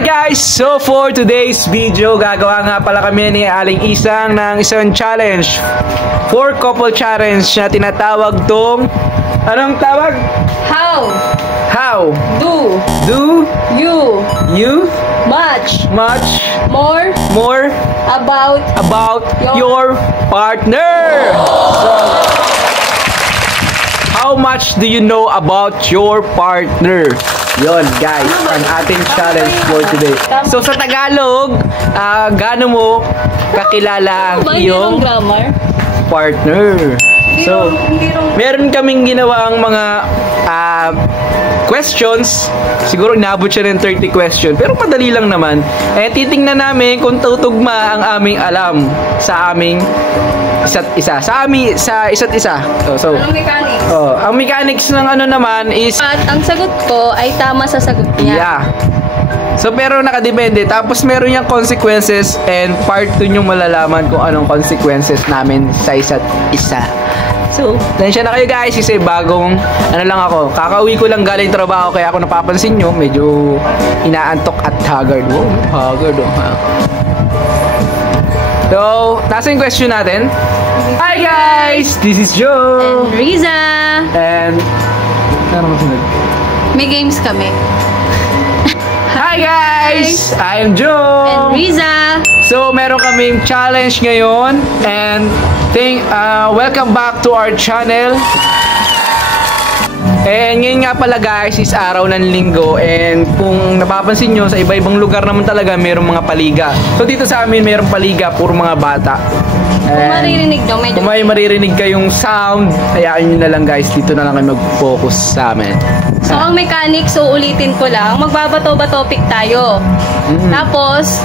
Hi guys! So for today's video, gagawa nga pala kami ni Aling Isang ng isang challenge. 4 couple challenge na tinatawag tong... Anong tawag? How? How? Do You much more about your partner. So, how much do you know about your partner? Yon guys, ang ating challenge for today. So sa Tagalog, gaano mo kakilala ang iyong partner? So, meron kaming ginawang mga questions. Siguro inabot siya ng 30 question, pero madali lang naman. Titingnan namin kung tutugma ang aming alam sa aming isa't isa. So, anong mechanics? Ang mechanics ng ano naman is... At ang sagot ko ay tama sa sagot niya. Yeah. So, pero nakadepende. Tapos, meron yung consequences and part 2 yung malalaman kung anong consequences namin sa isa't isa. So, tensya na kayo guys kasi bagong, ano lang ako, kakauwi ko lang galing trabaho kaya ako napapansin nyo, medyo inaantok at haggard. Wow, haggard ha. So, nasa yung question natin. Hi guys! This is Joe! And Riza! And, ano masunod? May games kami. Hi guys! I am Joe! And Riza! So, meron kaming challenge ngayon and welcome back to our channel. And ngayon nga pala guys is araw ng linggo and kung napapansin nyo sa iba-ibang lugar naman talaga mayroong mga paliga. So dito sa amin mayroong paliga puro mga bata. Kung maririnig nyo, medyo... Kung may maririnig kayong sound, hayaan nyo na lang guys, dito na lang kayo mag-focus sa amin. So ang mechanics, so ulitin ko lang, magbabato-ba topic tayo. Tapos,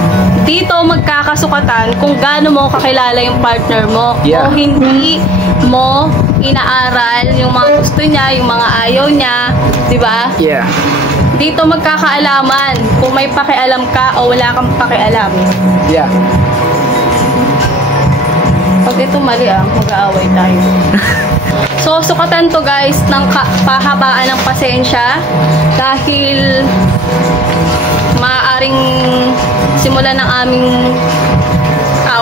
dito magkakasukatan kung gaano mo kakilala yung partner mo. Yeah. O hindi mo inaaral yung mga gusto niya, yung mga ayaw niya, di ba? Yeah. Dito magkakaalaman kung may pakialam ka o wala kang pakialam. Yeah. Pag ito mali mag-aaway tayo. So, sukatan to guys ng pahabaan ng pasensya dahil maaaring simulan ng aming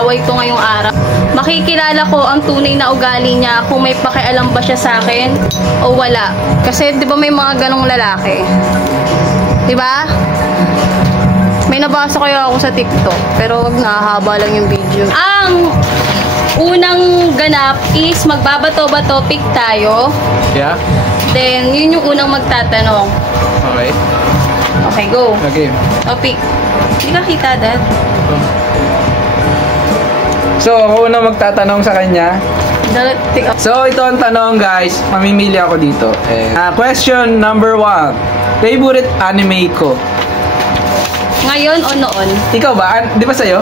away to ngayong araw. Makikilala ko ang tunay na ugali niya kung may pakialam ba siya sa akin o wala. Kasi di ba may mga ganong lalaki? Di ba? May nabasa kaya ako sa TikTok pero wag nahahaba lang yung video. Ang unang ganap is magbabato-bato pick tayo. Yeah. Then, yun yung unang magtatanong. Okay. Okay, go. Okay. O, pick. Hindi ka kita, Dad. So, ako na magtatanong sa kanya. So, ito ang tanong guys. Mamimili ako dito. Question number 1. Favorite anime ko? Ngayon o noon? Ikaw ba? Di ba sa'yo?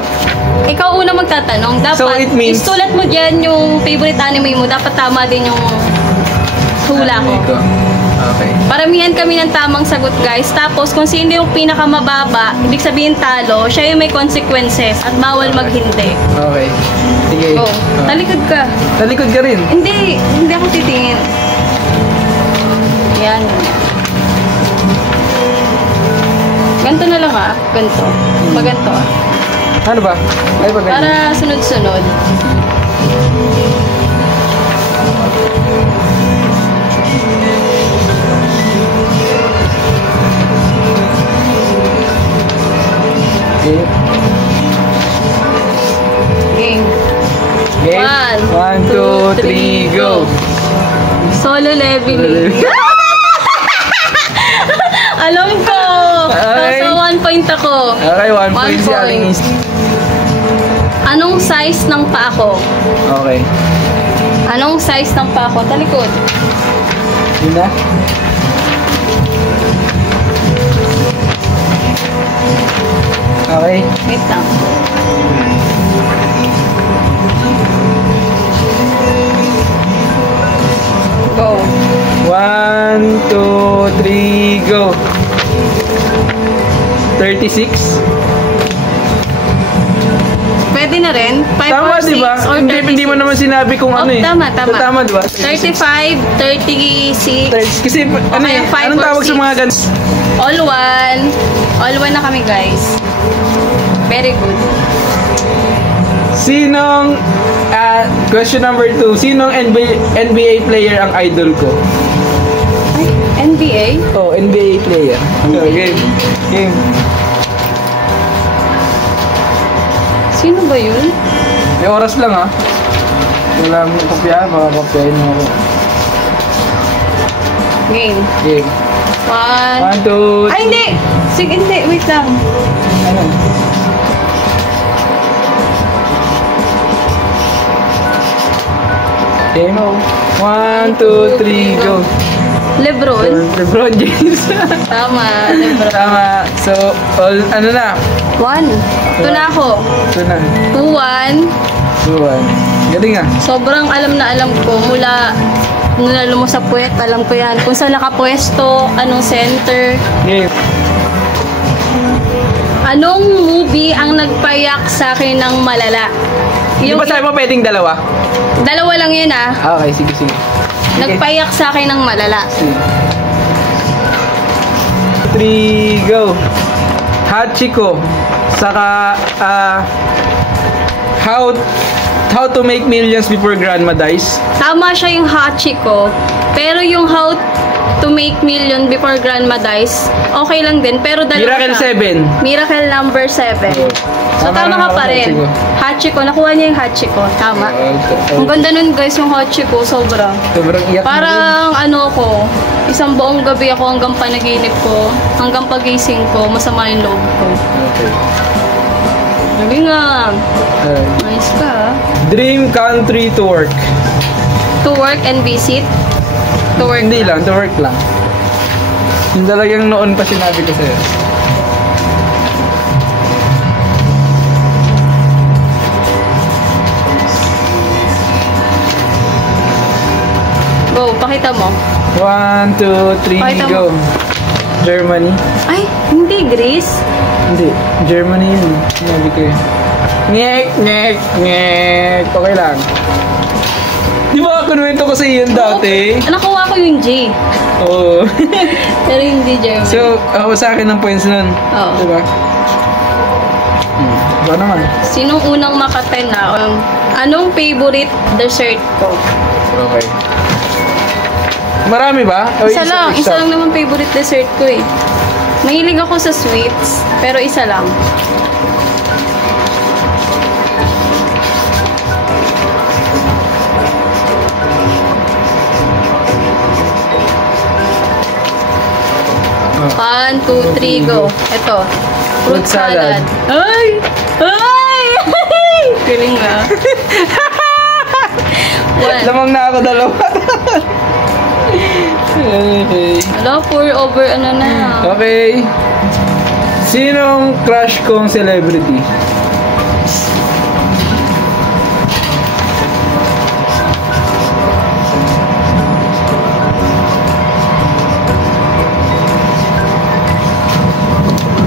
Ikaw una magtatanong. Dapat, So, it means... isulat mo dyan yung favorite anime mo. Dapat tama din yung hula ko. Okay. Paramihan kami ng tamang sagot, guys. Tapos, kung sino yung pinakamababa, ibig sabihin talo, siya yung may consequences at bawal maghindi. Okay. Sige. Go. Talikod ka. Talikod ka rin? Hindi ako titingin. Yan. Ganto na lang Ganto. Maganto Ano ba? Ay, ba ganyan? Para sunod-sunod. Okay. Game. Game? 1, 2, 3, go! Solo leveling. Alam ko! Okay. So, 1 point ako. Okay, 1 point si Aling Is. Anong size ng paa ko? Okay. Anong size ng paa ko? Talikod. Yun na? Okay. Wait lang. Go. 1, 2, 3, go! 36? Pwede Pwede na rin. 5 Tama, or 6 diba? or 36. Hindi mo naman sinabi kung ano eh. Tama, tama. So, tama, diba? 35, 36. Kasi, ano Okay, eh, 5 anong or tawag sa 6? mga gans? All one. All one na kami, guys. Very good. Sinong, question number 2, sinong NBA player ang idol ko? Ay, NBA? Oh, NBA player. So, game. Sino ba yun? May oras lang ha. Wala mong kopyahan, makakopyahin mo ako. Game. 1, 2, 3. Ay, hindi! Sige, hindi. Wait lang. Ano? Game o. 1, 2, 3, go. Lebron? LeBron James. Tama, Lebron. Tama. So, ano na? 1. Ito na ako. Ito na. 2-1. 2-1. Galing ah. Sobrang alam na alam ko. Mula nung nalo mo sa puwet, alam ko yan. Kung saan nakapwesto, anong center. Game. Anong movie ang nagpayak sa akin ng malala? Di ba sabi mo pwedeng dalawa? Dalawa lang yun ah. Okay, sige. Nagpayak sa akin ng malala. 3, go. Hachiko. Saka, how to make millions before grandma dies. Tama siya yung Hachiko. Pero yung how to make million before grandma dies, okay lang din. Pero dalawa Miracle siya. 7. Miracle number 7. So, tama ka pa rin. Hachiko. Nakuha niya yung Hachiko. Tama. Ang ganda nun guys, yung Hachiko. Sobra. Sobrang iyak. Parang ano ko, isang buong gabi ako hanggang panaginip ko, hanggang pagising ko, masama yung loob ko. Okay. Sabi nga, nice ka. Dream country to work. To work and visit? To work Hindi lang, to work lang. Yung talagang noon pa sinabi ko sa'yo. Go, pakita mo. 1, 2, 3, Pakita go. mo. Germany. Ay, hindi Greece. Hindi, Germany yun. Sinabi ko yun. Ngek. Okay lang. Di ba kinuwento ko sa iyon dati? Nakuha ko yung G. Oo. Pero hindi German. So, ako sa akin ng points nun. Oo. Diba? Ba naman? Sinong unang makaten na? Anong favorite dessert ko? Okay. Marami ba? O Isa lang naman favorite dessert ko eh. Mahilig ako sa sweets, pero isa lang. Oh. 1, 2, 3, go. Ito. Fruit salad. Ay! Galing ah. Lamang na ako dalawa. Okay. Hello, pour over ano na. Okay. Sinong crush kong celebrity?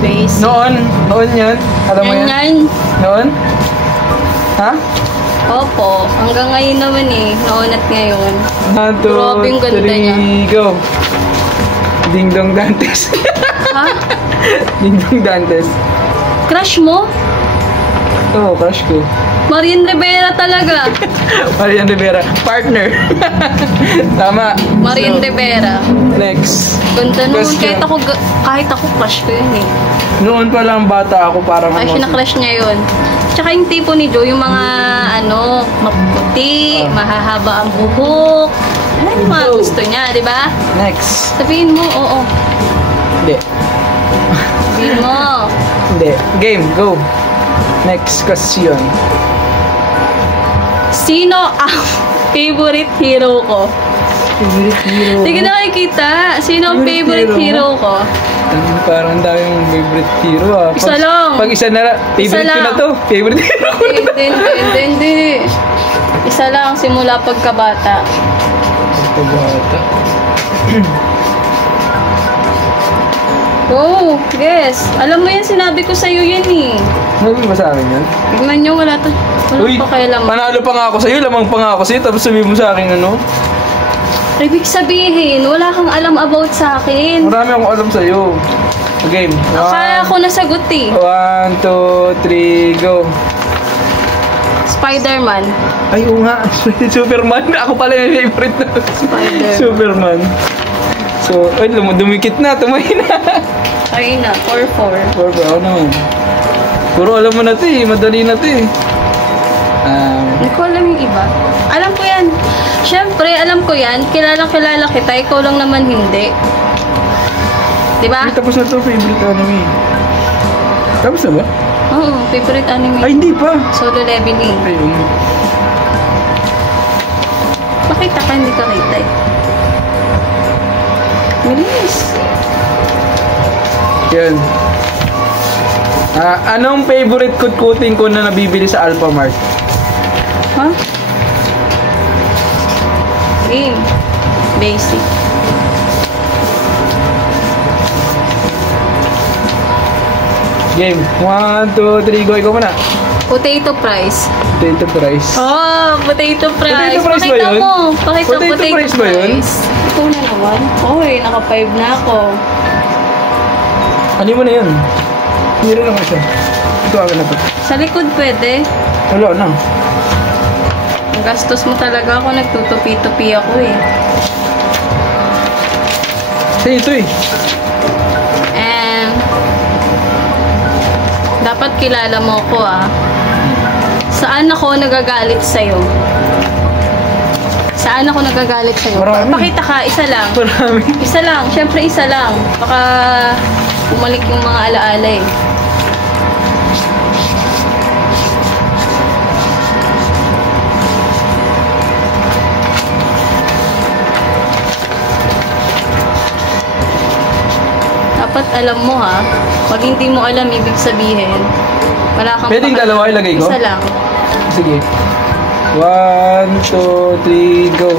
Basic. Noon yan? Alam mo yan? Yan. Noon? Ha? Opo. Hanggang ngayon naman eh. Noon at ngayon. 1, 2, Grabe yung ganda 3, go. Ding Dong Dantes. Ha? Ding Dong Dantes. Crush mo? Oo, crush ko. Marian Rivera talaga. Marian Rivera. Partner. Tama. Marian So, Rivera. next. Ganda noon. Question. Kahit ako crush ko yun eh. Noon pa lang bata ako parang Ay, sinakrush niya yun. Tsaka yung tipo ni Joe, yung mga maputi, mahahaba ang buhok. Ano yung mga Go. gusto niya, di ba? Next. Sabihin mo, oo. Hindi. Sabihin mo. Hindi. Game. Go. Next question. Sino ang favorite hero ko? Favorite hero. Hindi ko nakikita. Sino ang favorite hero ko? Parang dami mong favorite hero ah. Isa lang. Pag isa na lang. Favorite ko na lang. to. Favorite hero ko na to. Hindi. Isa lang simula pagkabata. Pagkabata. Oh, yes. Alam mo yan, sinabi ko sa'yo yan eh. Sabi ba sa akin yan? Tignan nyo, wala Uy, pa kaya lamang. panalo pa nga ako sa'yo, lamang pa nga ako sa'yo, tapos sabihin mo sa akin ano? Ibig sabihin, wala kang alam about sa akin. Marami akong alam sa'yo. Game. Akala ko nasagot eh. 1, 2, 3, go. Spider-Man. Ay, oo nga. Superman. Ako pala yung favorite na. Spider-Man. Superman. So, ay, dumikit na. Tumahin na. Ayun na, 4-4. Ako naman. Puro alam mo na ito eh. Madali na ito eh. Hindi ko alam yung iba. Alam ko yan. Siyempre, alam ko yan. Kilala kita. Ikaw lang naman hindi. Diba? Ay, tapos na ito. Favorite anime. Tapos na ba? Oo, favorite anime. Ay, hindi pa. Solo Leveling. Ayun. Makita ka, hindi ka kita eh. Bilis. Yan. Anong favorite kutkuting ko na nabibili sa Alphamart? Ha? Game. Basic. Game. 1, 2, 3, go. Ikaw muna. Potato fries. Potato fries. Oh, potato fries. Potato fries ba Pakita yun? mo. Pakita Potato fries ba yun? Ito na naman. Uy, naka-5 na ako. Ano mo na yun? Hindi rin naman siya. Ito akin na to. Sa likod pwede. Wala na. Ang gastos mo talaga ako. Nagtutupi-tupi ako eh. Kasi ito eh. And dapat kilala mo ko ah. Saan ako nagagalit sa'yo? Saan ako nagagalit sa'yo? Marami. Pakita ka, isa lang. Marami. Isa lang, syempre isa lang. Baka bumalik yung mga alaala eh. Dapat alam mo ha. Pag hindi mo alam, ibig sabihin, wala kang Pwedeng dalawa ilagay ko? Isa lang. Sige. 1, 2, 3, go.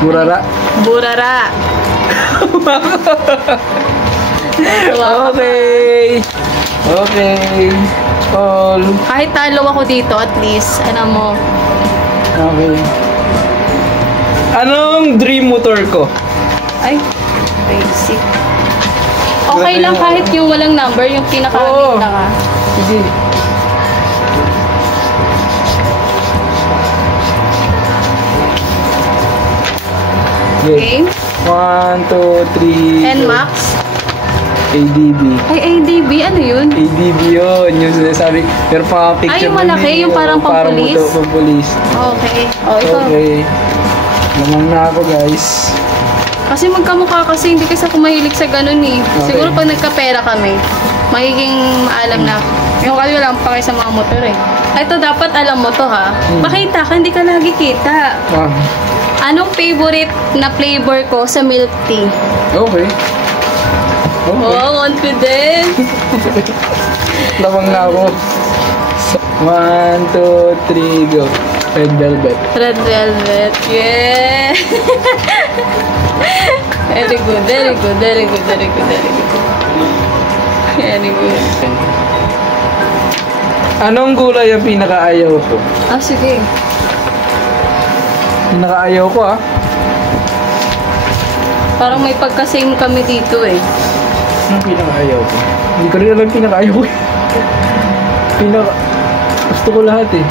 Burara. Burara. Okay. Okay. All. Kahit talo ako dito, at least, ano mo, Okay. Anong dream motor ko? ay, basic. Okay lang kahit yung walang number, yung Oo. pinaka-mid lang ah. Sige. Okay? 1, 2, 3. NMAX. ADB. Ay, ADB, ano yun? ADB yun. Yung sinasabi. Pero pa picture. Ay, yung malaki, yung parang pampulis? Parang pampulis. Okay. O, ikaw. Okay. Lamang na ako guys. Kasi magkamukha kasi hindi kasi ako mahilig sa ganun eh. Okay. Siguro pag nagkapera kami, magiging maalam na. Yung kasi wala akong pakay sa mga motor eh. Ito dapat alam mo to ha. Pakita ka, hindi ka lagi kita. Ah, Anong favorite na flavor ko sa milk tea? okay. Okay. Oh, confident. Lamang na ako. 1, 2, 3, go. Red velvet. Red velvet. Yeah. Very good, very good, very good, very good, very good. Very good. Anong gulay ang pinakaayaw ko? Ah, sige. Pinakaayaw ko ah. Parang may pagka-same kami dito eh. Anong pinakaayaw ko? Hindi ko rin alam pinakaayaw ko. Gusto ko lahat eh.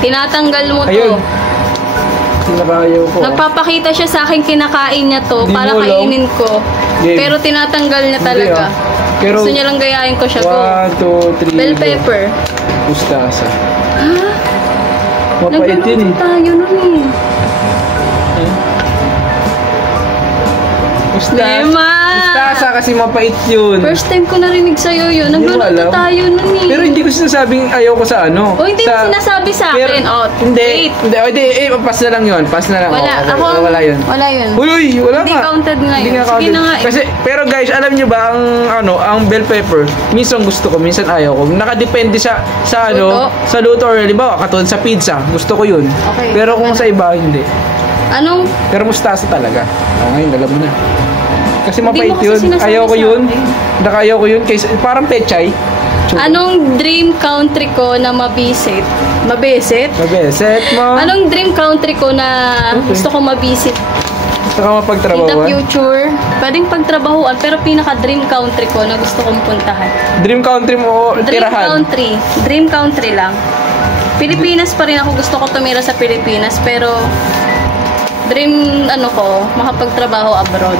Tinatanggal mo to. Ayun. Pinakaayaw ko. Nagpapakita siya sa akin kinakain niya to Di para mo alam. kainin ko. Game. Pero tinatanggal niya Hindi, talaga. ah. Pero, Gusto niya lang gayahin ko siya. Go. 1, 2, 3, Bell go. pepper. Mustasa. Ha? Mapait yun eh. Nagluluto tayo nun eh. Mustasa kasi mapait yun. First time ko narinig sa'yo yun. Hindi mo Nagluluto alam. tayo nun eh. Pero hindi ko sinasabing ayaw ko sa ano. O, hindi mo sinasabi sa akin. Oh, Hindi. wait. Hindi. Pass na lang yun. Pass na lang. Wala. Okay. Ako, Wala yun. Wala yun. Uy, wala Hindi nga. counted nga Hindi yun. nga Sige counted. na nga eh. Kasi, pero guys, alam nyo ba ang bell pepper, minsan gusto ko, minsan ayaw ko. Nakadepende sa Luto? sa luto or halimbawa katulad sa pizza, gusto ko yun. Okay. Pero kung sa iba hindi. Anong Pero mustasa talaga. Ngayon, alam mo na. Kasi Hindi mapait mo kasi yun. sinasabi Ayaw ko sa yun. akin. Ayaw ko yun. Kaysa, parang pechay. Anong dream country ko na mabisit? Mabisit? Mabeset mo. Anong dream country ko na gusto ko mabisit Gusto ka in the mapagtrabaho? future? Pwedeng pagtrabahuan, pero pinaka-dream country ko na gusto kong puntahan. Dream country mo o Dream tirahan? country. Dream country lang. Pilipinas pa rin ako. Gusto ko tumira sa Pilipinas, pero dream, makapagtrabaho abroad.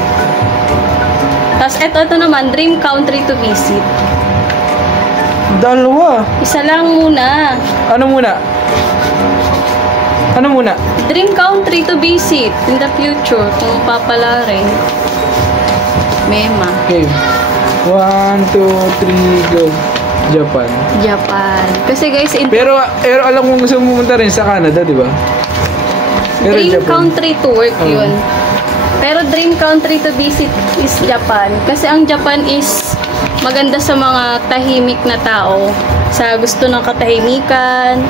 Tapos, ito naman, dream country to visit. Dalawa. Isa lang muna. Ano muna? Ano muna? Dream country to visit in the future, kung papalarin. Mema. Okay. 1, 2, 3, go. Japan. Japan. Kasi guys, Pero alam kong gusto mo pumunta rin sa Canada, di ba? Pero dream Japan. country to work yun. Pero dream country to visit is Japan. Kasi ang Japan is maganda sa mga tahimik na tao. Sa gusto ng katahimikan.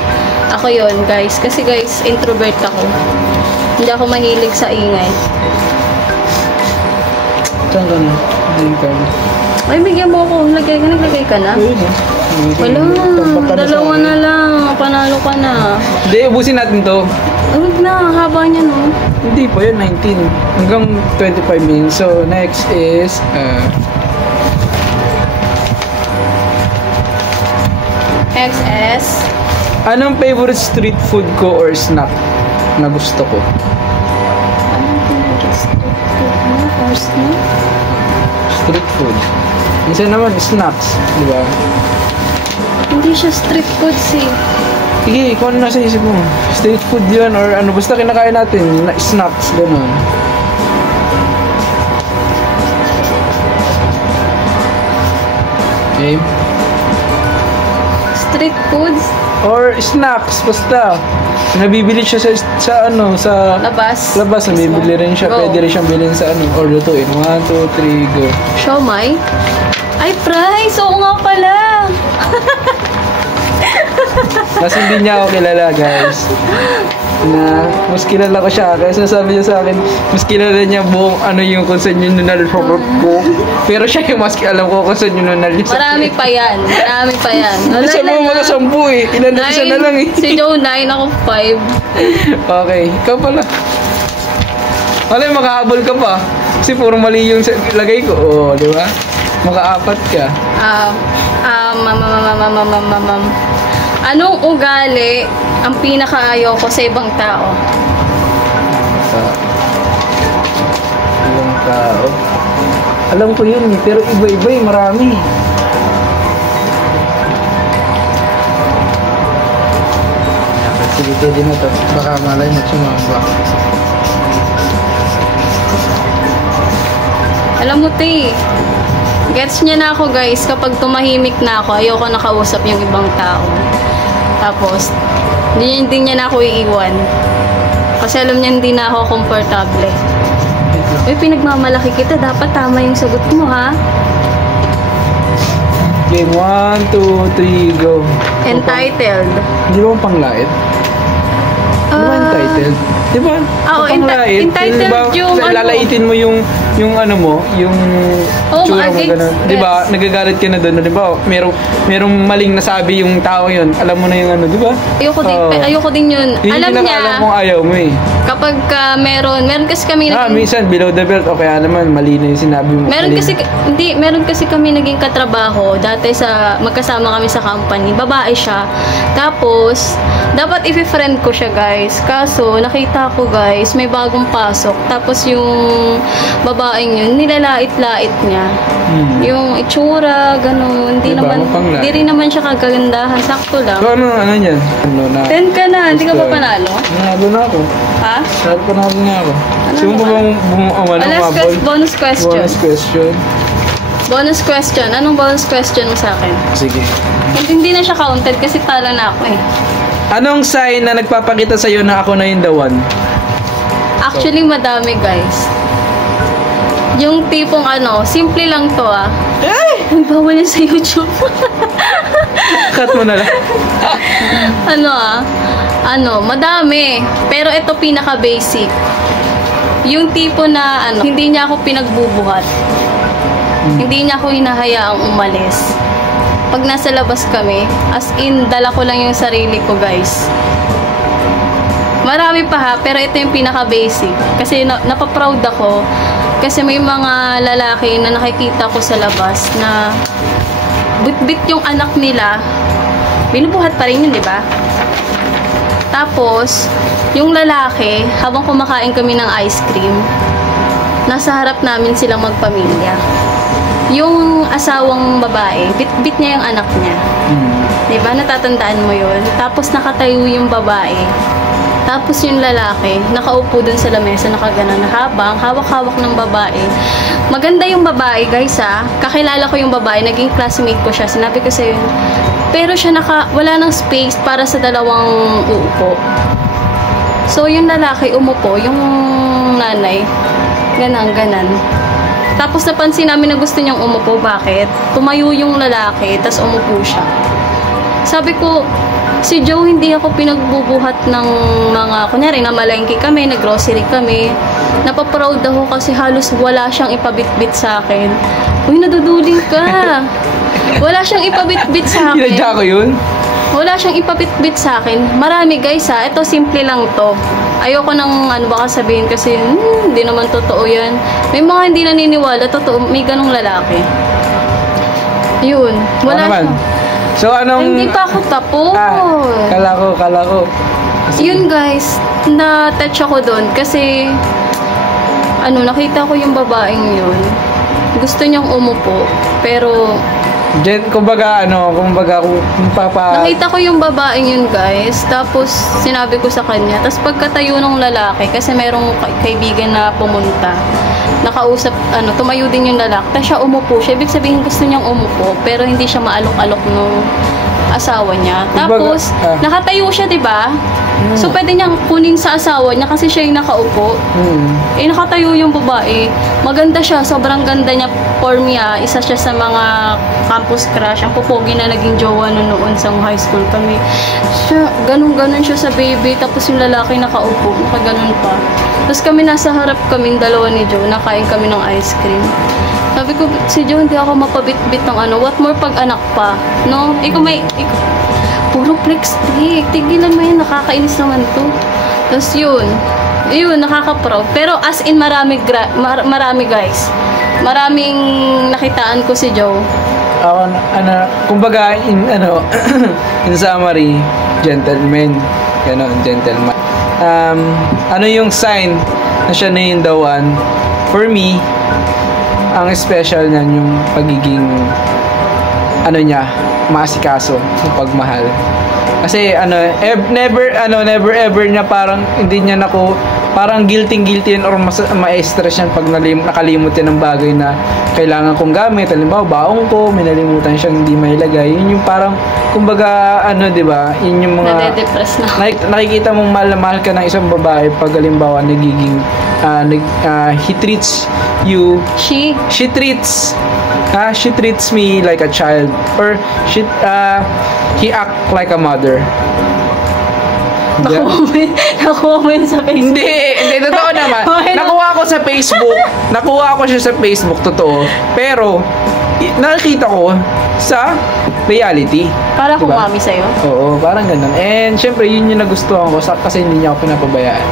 Ako yun, guys. Kasi guys, introvert ako. Hindi ako mahilig sa ingay. Saan ka na? Dream country. Ay, bigyan mo ako. Naglagay ka na? Ayun eh. Wala. Dalawa na lang. Panalo ka na. Hindi, ubusin natin to. Huwag na. Haba niya, no? Hindi po yun, 19. Hanggang 25 minutes. So, next is... XS. anong favorite street food ko or snack na gusto ko? Street food. Minsan naman, snacks. Di ba? Hindi siya street foods eh. Sige, kung ano nasa isip mo. Street food yun or ano. Basta kinakain natin. Snacks, gano'n. Okay. Street foods? Or snacks, basta. Nabibili siya sa Labas? labas, nabibili rin siya. Go. Pwede rin siyang bilhin sa or lutuin. 1, 2, 3, go. Siomai? Ay, price! Oo nga pala! Kasi hindi niya ako kilala, guys. Na, mas kilala ko siya. Kaya sinasabi niya sa akin, mas kilala niya buong yung kung saan yung nunal ko. Pero siya yung mas alam ko kung saan yung nunal niya. Marami pa yan. Marami pa yan. Isa mo mga 10 eh. Ilan na isa na lang eh. Si Joe 9, ako 5. Okay, ikaw pala. Wala, makahabol ka pa. Kasi puro mali yung lagay ko. Oo, di ba? Maka-4 ka. Anong ugali ang pinakaayaw ko sa ibang tao? Sa ibang tao. Alam ko yun eh, pero iba-iba eh, marami. Sige, pwede na to. Baka malay mo sumamba. Alam mo, te, gets niya na ako, guys. Kapag tumahimik na ako, ayoko nakausap yung ibang tao. Tapos, hindi niya na ako iiwan. Kasi alam niya hindi na ako komportable. Uy, pinagmamalaki kita. Dapat tama yung sagot mo, ha? Game 1, 2, 3, go. Entitled. Hindi ba panglait? Di ba entitled? Di ba? Oo, Panglait. entitled Di ba, yung lalaitin mo yung ano mo, yung Oo, tsura mo against- ganun. Di ba? Nagagalit ka na doon. Di ba? Merong maling nasabi yung tao yun. Alam mo na yung ano, di ba? Ayoko din yun. Yun Alam yung niya, pinakaalam mong ayaw mo eh. kapag meron kasi kami Minsan below the belt o kaya naman mali na yung sinabi mo. meron kasi kami naging katrabaho dati magkasama kami sa company. Babae siya. Tapos dapat i-friend ko siya, guys. Kaso nakita ko, guys, may bagong pasok. Tapos yung babaeng yun, nilalait-lait niya. Yung itsura, ganun. Diba, mapanglat. Hindi rin naman siya kagandahan. Sakto lang. So ano yan? Ano na? 10 ka na, hindi ka pa panalo? Nanalo na ako. Ha? Panalo na ako. Sino ba bang Bonus question. Bonus question. Bonus question. Anong bonus question mo sa akin? Sige. Hindi na siya counted kasi talo na ako eh. Anong sign na nagpapakita sa'yo na ako na yung the one? Actually, madami, guys. Yung tipong simple lang to ah. Ay, bawal yan sa YouTube. Cut mo na lang. Madami. Pero ito pinaka-basic. Yung tipo na hindi niya ako pinagbubuhat. Hindi niya ako hinahayaang umalis. Pag nasa labas kami, as in, dala ko lang yung sarili ko, guys. Marami pa ha, pero ito yung pinaka-basic. Kasi napaproud ako. Kasi may mga lalaki na nakikita ko sa labas na bit-bit yung anak nila. Binubuhat pa rin yun, di ba? Tapos, yung lalaki, habang kumakain kami ng ice cream, nasa harap namin silang magpamilya. Yung asawang babae, bit-bit niya yung anak niya. Diba? Natatandaan mo yun? Tapos nakatayo yung babae. Tapos yung lalaki, nakaupo dun sa lamesa, nakaganon na habang hawak-hawak ng babae. Maganda yung babae, guys ha. Kakilala ko yung babae, naging classmate ko siya. Sinabi ko sa'yo, pero siya wala ng space para sa dalawang uupo. So, yung lalaki umupo, yung nanay, ganan. Tapos napansin namin na gusto niyang umupo. Bakit? Tumayo yung lalaki, tas umupo siya. Sabi ko, si Joe, hindi ako pinagbubuhat ng mga, kunyari, namalengke kami, nag-grocery kami. Napaproud ako kasi halos wala siyang ipabit-bit sa akin. Uy, naduduling ka. Wala siyang ipabit-bit sa akin. Kinadya ko yun? Wala siyang ipabit-bit sa akin. Marami, guys ha. Ito, simple lang to. Ayoko nang baka sabihin kasi, hindi naman totoo yan. May mga hindi naniniwala, totoo, may ganong lalaki. Yun. Wala naman. So, anong... Hindi pa ako tapos. Kala ko. Yun, guys, na-touch ako doon kasi, nakita ko yung babaeng yun. Gusto niyang umupo, pero... kumbaga kung Nakita ko yung babaeng yun, guys. Tapos, sinabi ko sa kanya. Tapos, pagkatayo ng lalaki, kasi merong kaibigan na pumunta, nakausap, tumayo din yung lalaki. Tapos siya umupo. Siya, ibig sabihin gusto niyang umupo, pero hindi siya maalok-alok nung asawa niya. Tapos, nakatayo siya, diba? So, pwede niyang kunin sa asawa niya kasi siya yung nakaupo. Nakatayo yung babae. Maganda siya. Sobrang ganda niya. For me, isa siya sa mga campus crush. Ang pupogi na naging jowa noon sa high school kami. Siya, ganun siya sa baby. Tapos yung lalaki nakaupo. Nakaganon pa. Tapos kami nasa harap kaming dalawa ni Joe. Nakain kami ng ice cream. Sabi ko, si Joe, hindi ako mapabit-bit ng what more pag anak pa. No? Puro flex stick. Tigilan mo yan, nakakainis naman to. Tapos yun, nakaka-proud. Pero as in marami guys. Maraming nakitaan ko si Joe. Kumbaga, in summary, gentleman. Ganon, gentleman. Ano yung sign na siya na yung the one? For me, ang special niyan yung pagiging maasikaso, yung pagmahal. Kasi never ever niya parang hindi niya parang guilty yan or ma-stress yan pag nakalimot yan ng bagay na kailangan kong gamit. Halimbawa, baong ko, may nalimutan siyang hindi mailagay. Yun yung parang, kumbaga, di ba? Yun yung mga... Nade-depress na. Nakikita mong mahal ka ng isang babae pag halimbawa nagiging, he treats you... She treats me like a child. Or, he act like a mother. Nakuha mo yun sa Facebook. Hindi, totoo naman. Nakuha ko sa Facebook. Nakuha ko siya sa Facebook, totoo. Pero, nakikita ko sa reality. Para kung mami sa'yo? Oo, parang ganun. And, syempre, yun yung nagustuhan ko kasi hindi niya ako pinapabayaan.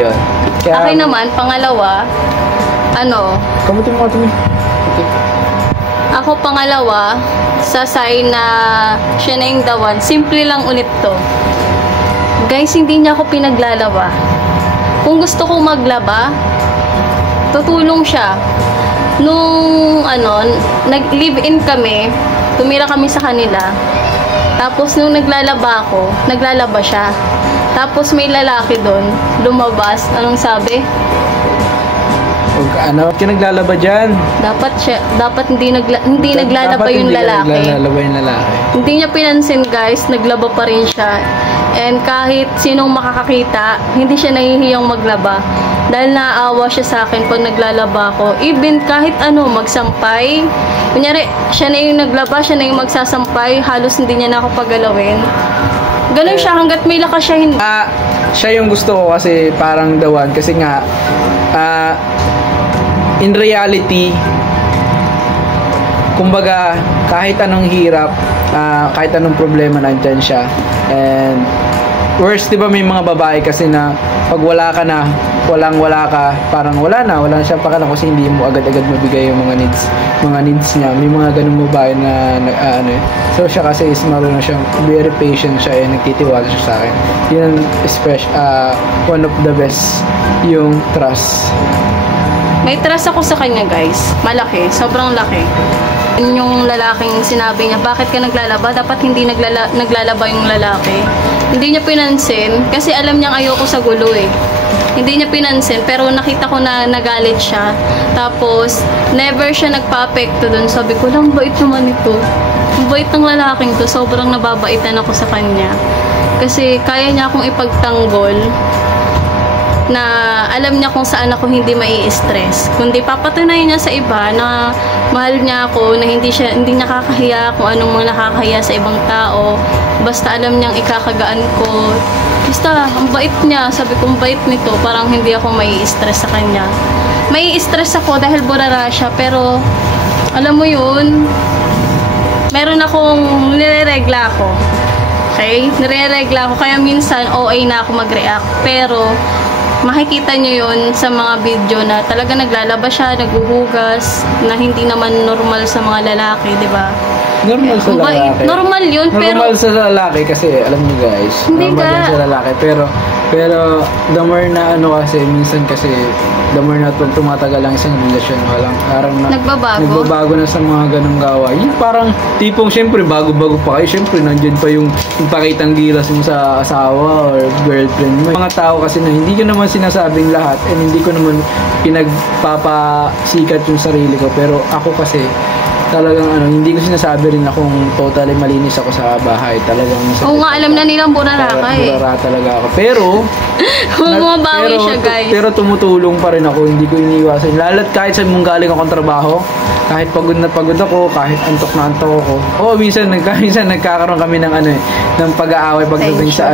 Yun. Kaya, akin naman, pangalawa, kamutin mo. Okay. Ako, pangalawa, sa sign na siya na yung the one, simple lang ulit to. Guys, hindi niya ako pinaglalawa. Kung gusto ko maglaba, tutulong siya. Nung, nag-live-in kami, tumira kami sa kanila. Tapos, nung naglalaba ako, naglalaba siya. Tapos, may lalaki doon, lumabas. Anong sabi? Ka naglalaba dyan? Dapat hindi naglalaba yung lalaki. Hindi niya pinansin, guys, naglaba pa rin siya. And kahit sinong makakakita, hindi siya nahihiyang maglaba. Dahil naaawa siya sa akin pag naglalaba ako. Even kahit magsampay. Kunyari, siya na yung naglaba, siya na yung magsasampay. Halos hindi niya na ako pagalawin. Ganun siya hanggat may lakas siya. Siya yung gusto ko kasi parang the one. Kasi nga, in reality, kumbaga, kahit anong hirap, kahit anong problema, nandyan siya. And worst, di ba may mga babae kasi na pag wala ka na, wala ka, parang wala siya pakala kasi hindi mo agad-agad mabigay yung mga needs niya. May mga ganung babae na so siya kasi is marunong siyang, very patient siya, nagtitiwala siya sa akin. Yun ang one of the best, yung trust. May trust ako sa kanya, guys. Malaki, sobrang laki. Yung lalaking sinabi niya, bakit ka naglalaba? Dapat hindi naglalaba yung lalaki. Hindi niya pinansin, kasi alam niyang ayoko sa gulo eh. Hindi niya pinansin, pero nakita ko na nagalit siya. Tapos, never siya nagpa-apekto dun. Sabi ko, lang bait naman ito. Ang bait ng lalaking to, sobrang nababaitan ako sa kanya. Kasi kaya niya akong ipagtanggol na alam niya kung saan ako hindi mai-stress. Kundi papatunayan niya sa iba na mahal niya ako, na hindi niya kakahiya kung anong mga nakakahiya sa ibang tao. Basta alam niyang ikakagaan ko. Basta, ang bait niya. Sabi ko, ang bait nito. Parang hindi ako mai-stress sa kanya. Mai-stress ako dahil burara siya, pero alam mo yun, meron akong nireregla ako. Okay? Nireregla ako. Kaya minsan, OA na ako mag-react. Pero makikita nyo yun sa mga video na talaga naglalaba siya, naguhugas, na hindi naman normal sa mga lalaki, di ba? Normal sa lalaki. Normal yun, pero normal sa lalaki kasi, alam niyo guys, hindi normal yun sa lalaki. Pero, the more na kasi, minsan kasi, the more na tumatagal lang isang relasyon, parang nagbabago na sa mga ganong gawa. Yung parang, tipong, syempre, bago-bago pa kayo, syempre, nandyan pa yung pakitang gilas mo sa asawa or girlfriend mo. Mga tao kasi na hindi ko naman sinasabing lahat and hindi ko naman pinagpapasikat yung sarili ko, pero ako kasi, talagang hindi ko sinasabi rin akong totally malinis ako sa bahay. Talagang oo nga, alam na nilang burara ka eh. Burara talaga ako. Pero bumabawi siya, guys. Pero tumutulong pa rin ako. Hindi ko iniiwasan. Lalo't kahit saan mong galing akong trabaho, kahit pagod na pagod ako, kahit antok na antok ako. Oo, minsan nagkakaroon kami ng ng pag-aaway pagdating sa